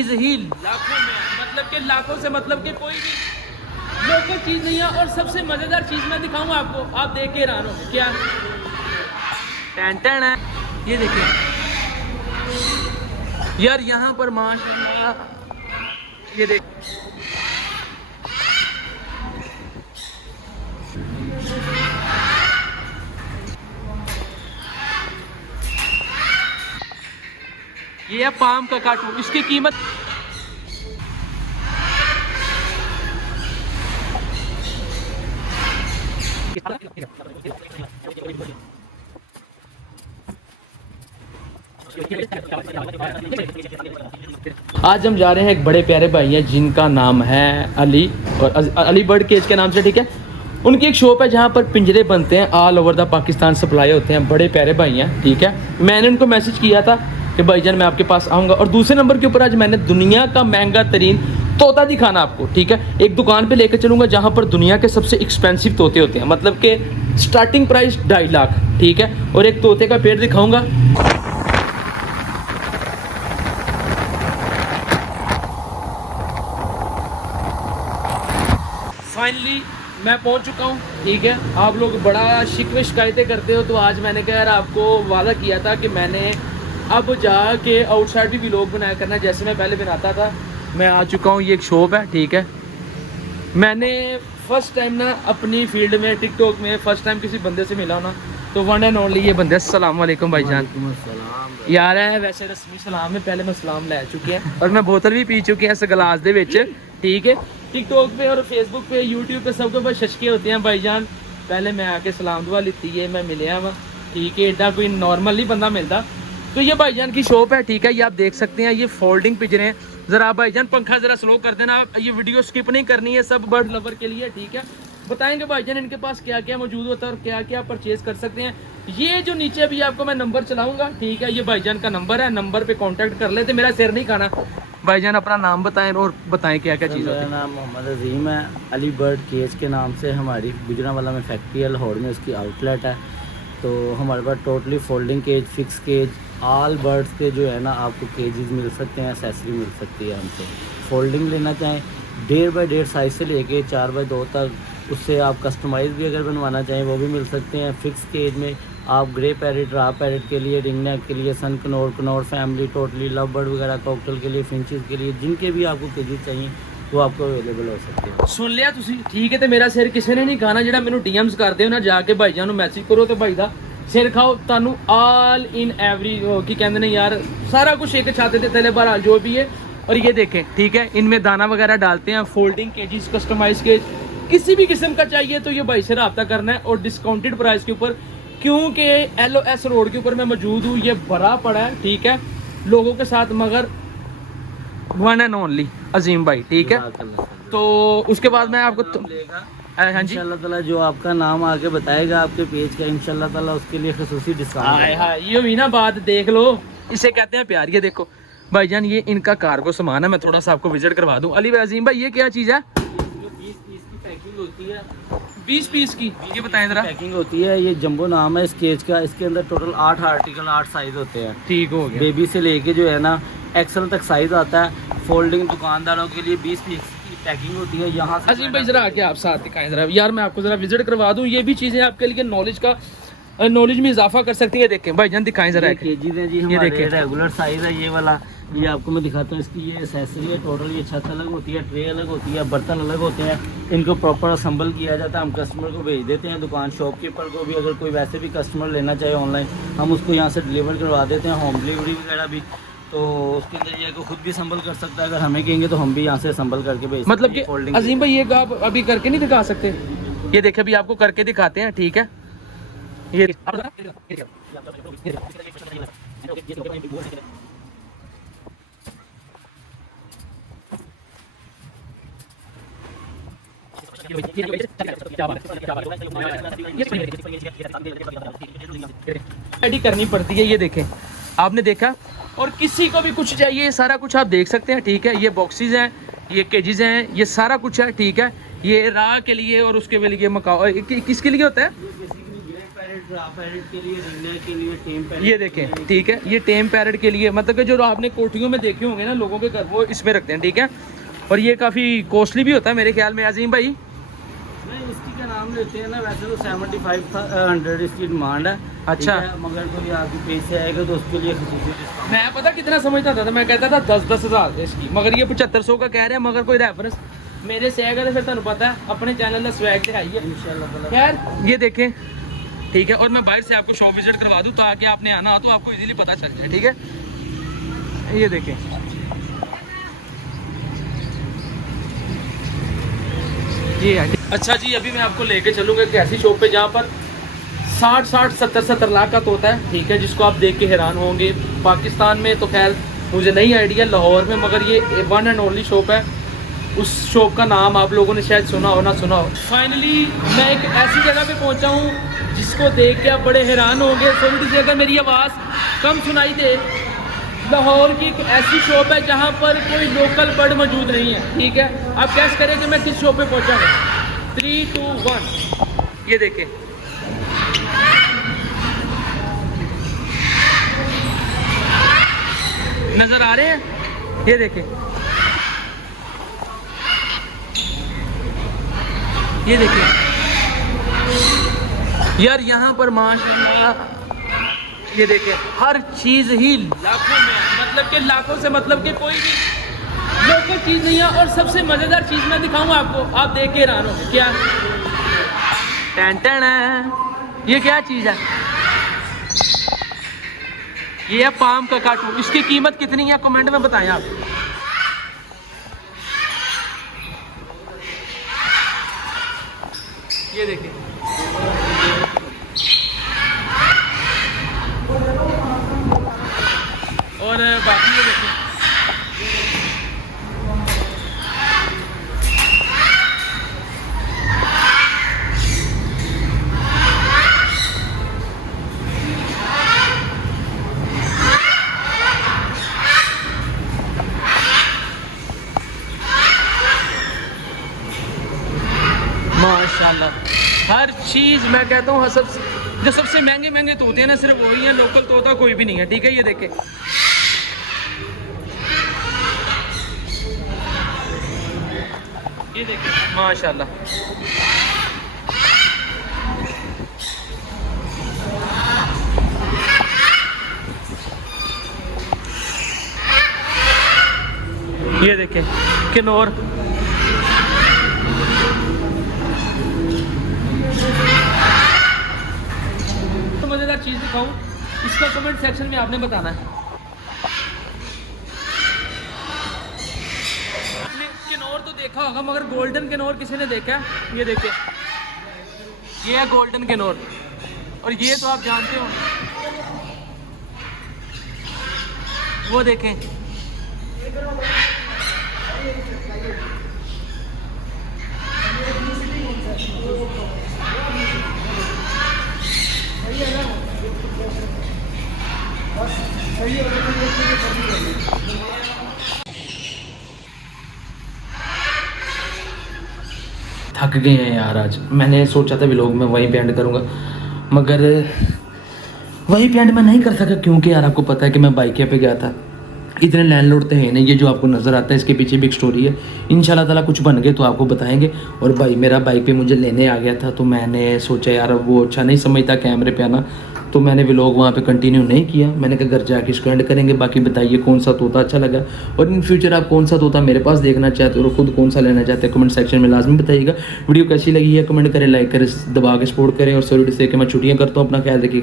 ही लाखों में, मतलब कि लाखों से मतलब कि कोई भी लोकल चीज़ नहीं है। और सबसे मज़ेदार चीज़ मैं दिखाऊँ आपको, आप देख के हैरान होंगे। क्या टेंटन है ये, देखिए यार यहाँ पर माशाल्लाह, ये देख ये है पाम का काटू, इसकी कीमत आज हम जा रहे हैं एक बड़े प्यारे भाई हैं जिनका नाम है अली, और अली बर्ड केज के नाम से, ठीक है। उनकी एक शॉप है जहाँ पर पिंजरे बनते हैं, all over the Pakistan supply होते हैं। बड़े प्यारे भाई हैं, ठीक है। मैंने उनको मैसेज किया था कि भाईजान मैं आपके पास आऊँगा, और दूसरे नंबर के ऊपर आज मैंने दुनिया का महंगा तरीन तोता दिखाना आपको, ठीक है। एक दुकान पे लेकर चलूँगा जहाँ पर दुनिया के सबसे एक्सपेंसिव तोते होते हैं, मतलब कि स्टार्टिंग प्राइस 2.5 लाख, ठीक है। और एक तोते का पेड़ दिखाऊँगा। फाइनली मैं पहुंच चुका हूं, ठीक है। आप लोग बड़ा शिकवे शिकायतें करते हो, तो आज मैंने कहा यार आपको वादा किया था कि मैंने अब जाके आउटसाइड भी व्लॉग बनाया करना जैसे मैं पहले बनाता था। मैं आ चुका हूं, ये एक शॉप है, ठीक है। मैंने फर्स्ट टाइम ना अपनी फील्ड में टिकटॉक में फर्स्ट टाइम किसी बंदे से मिला ना, तो वन एंड ओनली ये बंदे। अस्सलाम वालेकुम भाईजान। यार है वैसे रस्मी सलाम है, पहले मैं सलाम ले चुके हैं और मैं बोतल भी पी चुके हैं इस गिलास दे विच, ठीक है। टिकटॉक पे और फेसबुक पे यूट्यूब पे सबके पास शशके होते हैं भाईजान। पहले मैं आके सलाम दुआ लीती है, मैं मिले वहाँ, ठीक है। एडा कोई नॉर्मल नहीं बंदा मिलता। तो ये भाईजान की शॉप है, ठीक है। ये आप देख सकते हैं, ये फोल्डिंग पिंजरे हैं। ज़रा भाईजान पंखा ज़रा स्लो कर देना, ये वीडियो स्किप नहीं करनी है, सब बर्ड लवर के लिए, ठीक है। बताएंगे भाईजान इनके पास क्या क्या मौजूद होता है और क्या क्या परचेज कर सकते हैं। ये जो नीचे अभी आपको मैं नंबर चलाऊंगा, ठीक है। ये भाईजान का नंबर है, नंबर पे कांटेक्ट कर लेते, मेरा सिर नहीं खाना। भाईजान अपना नाम बताएं और बताएं क्या क्या चीज़ है। मेरा नाम मोहम्मद अजीम है, अली बर्ड केज के नाम से हमारी गुजरांवाला में फैक्ट्री है, लाहौर में उसकी आउटलेट है। तो हमारे पास totally folding cage, fix cage, all birds के जो है ना आपको केजेस मिल सकते हैं, एक्सेसरी मिल सकती है हमसे। फोल्डिंग लेना चाहें 1.5 बाई 1.5 साइज़ से लेके 4 बाई 2 तक, उससे आप कस्टमाइज़ भी अगर बनवाना चाहें वो भी मिल सकते हैं। फिक्स केज में आप ग्रे पैरेट, रा पैरेट के लिए, रिंग नेक के लिए, sun conure, conure family, totally love bird वगैरह, कॉकटेल के लिए, फिंचेस के लिए, जिनके भी आपको केजेस चाहिए वो आपको अवेलेबल हो सकते हैं। सुन लिया तुसी, ठीक है। तो मेरा सिर किसी ने नहीं खाना। ਜਿਹੜਾ ਮੈਨੂੰ DMs ਕਰਦੇ ਹੋ ਨਾ, जाके भाईजान ਨੂੰ मैसेज करो तो भाई ਦਾ सिर खाओ, ਤੁਹਾਨੂੰ ऑल इन एवरी की कहते हैं यार, सारा कुछ एक छाते थे तले बहरहाल जो भी है। और ये देखें, ठीक है, इनमें दाना वगैरह डालते हैं। फोल्डिंग केजीज, कस्टमाइज केज, किसी भी किस्म का चाहिए तो ये भाई से रब्ता करना है, और डिस्काउंटेड प्राइस के ऊपर, क्योंकि LOS रोड के ऊपर मैं मौजूद हूँ। ये भरा पड़ा है, ठीक है, लोगों के साथ, मगर वन एंड ओनली अजीम भाई, ठीक है। तो उसके बाद मैं आपको हाँ जी, इंशाल्लाह ताला जो आपका नाम आके बताएगा आपके पेज का, इंशाल्लाह ताला उसके लिए खसूसी डिस्काउंट। ये हुई ना बात, देख लो, इसे कहते हैं प्यार। ये देखो भाईजान, ये इनका कार्गो सामान है, मैं थोड़ा सा आपको विजिट करवा दूं। अली अजीम भाई, ये क्या चीज़ है? 20 पीस की पैकिंग होती है, 20 पीस की, ये बताएं जरा। पैकिंग होती है। ये जंबो नाम है इस केज का। इसके अंदर टोटल 8 आर्टिकल, 8 साइज होते हैं, ठीक हो गया। बेबी से लेके जो है ना एक्सल तक साइज आता है। फोल्डिंग दुकानदारों के लिए 20 पीस की पैकिंग होती है। यहाँ अजीम भाई जरा आके आप साथ दिखाएं जरा यार, मैं आपको जरा विजिट करवा दूं। ये भी चीज़ें आपके लिए नॉलेज में इजाफा कर सकती है। देखें भाईजान, दिखाएं जरा। केजीज है जी, ये देखें रेगुलर साइज है ये वाला। ये आपको मैं दिखाता हूँ, इसकी ये एक्सेसरी है टोटल। ये छत अलग होती है, ट्रे अलग होती है, बर्तन अलग होते हैं। इनको प्रॉपर असम्बल किया जाता है, हम कस्टमर को भेज देते हैं, दुकान शॉपकीपर को भी। अगर कोई वैसे भी कस्टमर लेना चाहे ऑनलाइन, हम उसको यहाँ से डिलीवर करवा देते हैं, होम डिलीवरी वगैरह भी। तो उसके अंदर ये खुद भी संभल कर सकता है, अगर हमें कहेंगे तो हम भी यहाँ से संभल करके भेज, मतलब कि अजीम भाई ये आप अभी करके नहीं दिखा सकते? ये देखिए अभी आपको करके दिखाते हैं, ठीक है। ये रेडी करनी पड़ती है, ये देखें, आपने देखा। और किसी को भी कुछ चाहिए, ये सारा कुछ आप देख सकते हैं, ठीक है। ये बॉक्सेस हैं, ये केजीज हैं, ये सारा कुछ है, ठीक है। ये राह के लिए और उसके लिए मकाओ, किसके लिए होता है? पैरेट के लिए, रिंगर के लिए, टेम पैरेट ये देखें, ठीक है, ये टेम पैरेट के लिए, मतलब कि जो आपने कोठियों में देखे होंगे ना लोगों के घर, वो इसमें रखते हैं, ठीक है। और ये काफ़ी कॉस्टली भी होता है मेरे ख्याल में अजीम भाई। नहीं, इसकी क्या नाम लेते हैं ना, वैसे तो 7500 इसकी डिमांड है। अच्छा। ठीक है, मगर कोई आपके पैसे आएगा तो उसके लिए खसूसी डिस्काउंट। मैं पता कितना समझता था, मैं कहता था 10-10 हज़ार इसकी, मगर ये 7500 का कह रहे हैं। मगर कोई रेफरेंस मेरे से आएगा तो फिर तुम पता है अपने चैनल का स्वैग से आई है इंशाल्लाह। खैर ये देखें, ठीक है। और मैं बाहर से आपको शॉप विजिट करवा दूँ ताकि आपने आना हो तो आपको इजीली पता चल जाए, ठीक है। ये देखें, ये है। अच्छा जी, अभी मैं आपको लेके चलूँगा एक ऐसी शॉप पे जहाँ पर 60-60, 70-70 लाख का तोता है, ठीक है, जिसको आप देख के हैरान होंगे। पाकिस्तान में तो खैर मुझे नहीं आइडिया, लाहौर में, मगर ये वन एंड ओनली शॉप है। उस शॉप का नाम आप लोगों ने शायद सुना हो ना सुना हो। फाइनली मैं एक ऐसी जगह पे पहुंचा हूँ जिसको देख के आप बड़े हैरान होंगे। थोड़ी सी अगर मेरी आवाज़ कम सुनाई दे, लाहौर की एक ऐसी शॉप है जहाँ पर कोई लोकल बर्ड मौजूद नहीं है, ठीक है। आप कैस करें कि मैं किस शॉप पे पहुँचा हूँ। 3, 2, 1, ये देखें, नज़र आ रहे हैं, ये देखें, ये देखिए यार, यहाँ पर माशाल्लाह, ये देखिए हर चीज़ ही लाखों में, मतलब कि लाखों से मतलब कि कोई भी लोकल चीज़ नहीं है। और सबसे मज़ेदार चीज़ मैं दिखाऊँ आपको, आप देख के हैरान होंगे। क्या टेंटन है, ये क्या चीज़ है? ये है पाम का कार्टून। इसकी कीमत कितनी है कमेंट में बताएं आप। ये देखिए, और बाकी ये देखिए, माशाल्लाह हर चीज़। मैं कहता हूँ जो सबसे महंगे महंगे तोते हैं ना, सिर्फ वही हैं, लोकल तोता कोई भी नहीं है, ठीक है। ये देखें, ये देखें माशाल्लाह। ये देखें किन्नौर, मज़ेदार चीज़ दिखाऊं, इसका कमेंट सेक्शन में आपने बताना है। आपने किन्नौर तो देखा होगा, मगर गोल्डन किन्नौर किसी ने देखा है? ये देखिए, ये है गोल्डन किन्नौर, और ये तो आप जानते हो, वो देखें, थक गए हैं यार आज। मैंने सोचा था व्लॉग में वहीं पे एंड करूँगा, मगर वहीं पे एंड मैं नहीं कर सका, क्योंकि यार आपको पता है कि मैं बाइक पे गया था। इतने लैंडलॉर्ड तो है नहीं, ये जो आपको नज़र आता है इसके पीछे भी एक स्टोरी है। इंशाल्लाह ताला कुछ बन गए तो आपको बताएंगे। और भाई मेरा बाइक पे मुझे लेने आ गया था, तो मैंने सोचा यार अब वो अच्छा नहीं समझता कैमरे पे आना, तो मैंने व्लॉग वहाँ पे कंटिन्यू नहीं किया। मैंने कहा घर जाके इसको एंड करेंगे। बाकी बताइए कौन सा तोता अच्छा लगा, और इन फ्यूचर आप कौन सा तोता मेरे पास देखना चाहते हो और खुद कौन सा लेना चाहते हैं, कमेंट सेक्शन में लाजमी बताइएगा। वीडियो कैसी लगी है कमेंट करें, लाइक करें, दबा के सपोर्ट करें। और सॉरी से कि मैं छुट्टियाँ करता हूँ, अपना ख्याल रखिए।